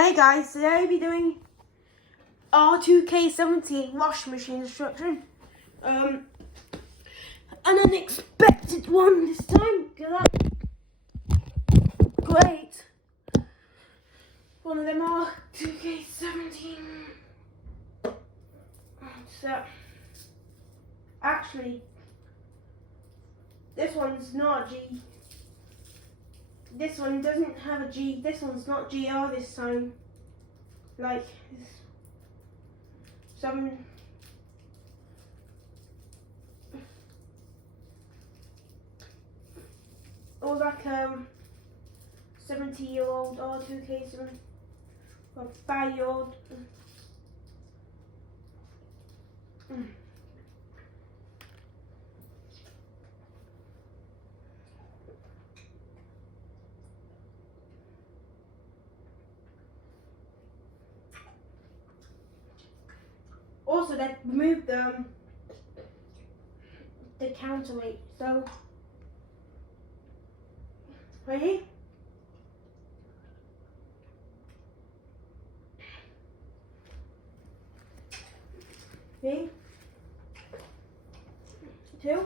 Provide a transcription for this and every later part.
Hey guys, today I'll be doing R2K17 washing machine instruction. An unexpected one this time. Great. One of them R2K17. So, actually, this one's not a G. This one doesn't have a G. This one's not GR this time. Like some or like 70-year-old R2K7 or 5-year-old. Also, they removed the counterweight. So, ready? Three, two,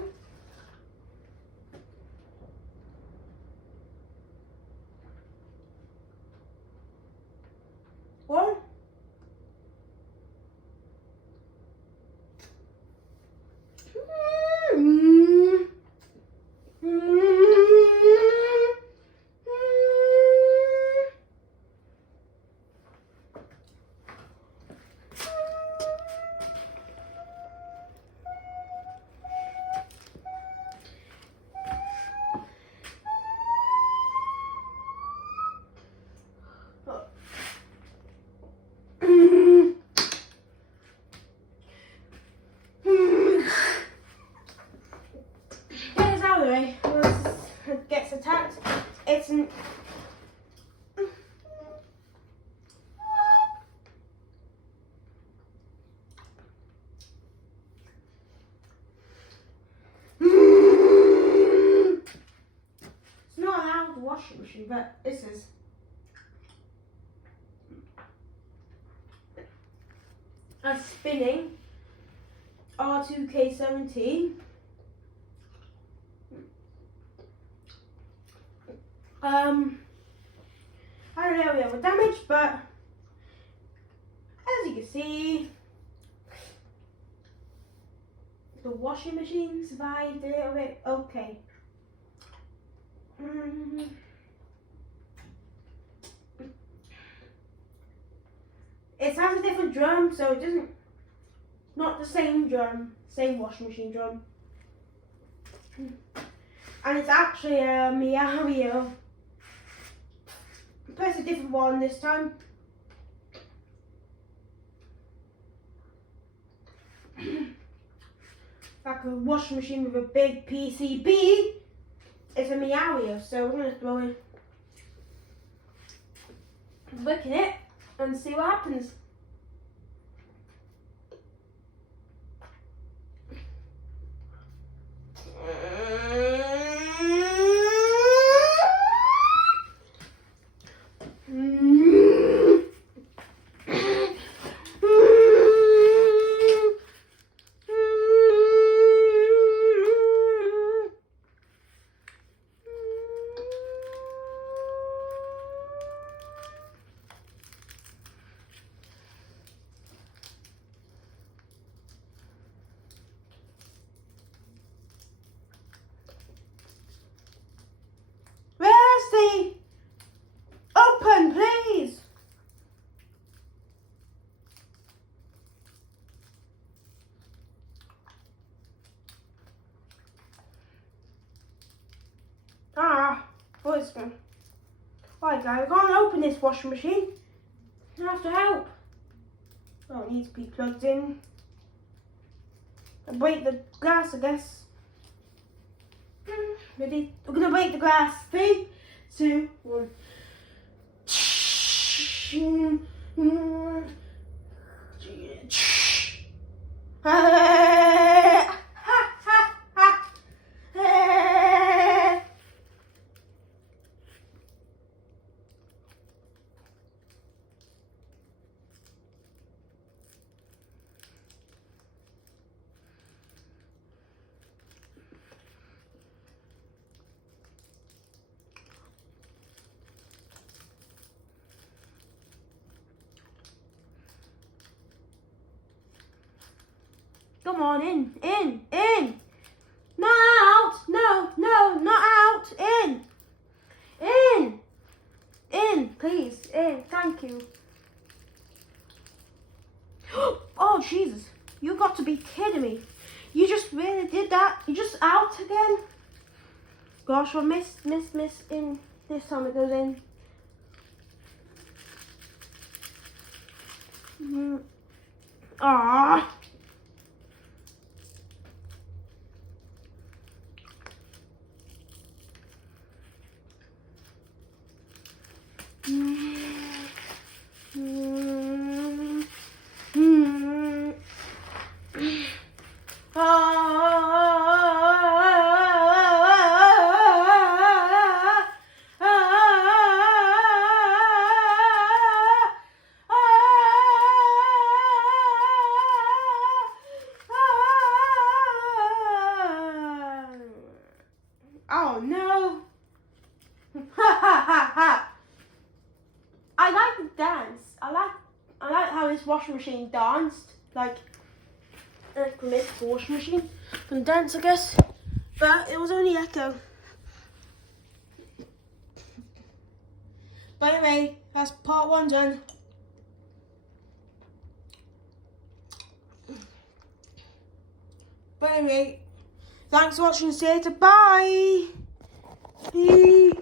one. It gets attacked. It's not allowed to washing machine, but this is. A spinning R2K17. I don't know if we have damage, but as you can see, the washing machine survived a little bit. Okay. It has a different drum, so it doesn't, not the same drum, same washing machine drum. And it's actually a Meowio. Press a different one this time. Like a washing machine with a big PCB. It's a Meowio, so we're going to throw in. Look at it and see what happens. Open, please. What is going? Right, guys, I can't open this washing machine. You have to help. Oh, it needs to be plugged in. I'll break the glass, I guess. Ready? We're gonna break the glass. 3, 2, 1. Come on, in. Not out. No, not out. In, please. In, thank you. Oh, Jesus. You got to be kidding me. You just really did that? You just out again? Gosh, I miss in. This time it goes in. Ah. Oh no! I like the dance. I like how this washing machine danced. Like this washing machine can dance, I guess. But it was only echo. But anyway, that's part 1 done. But anyway, thanks for watching. See you later. Bye. Peace.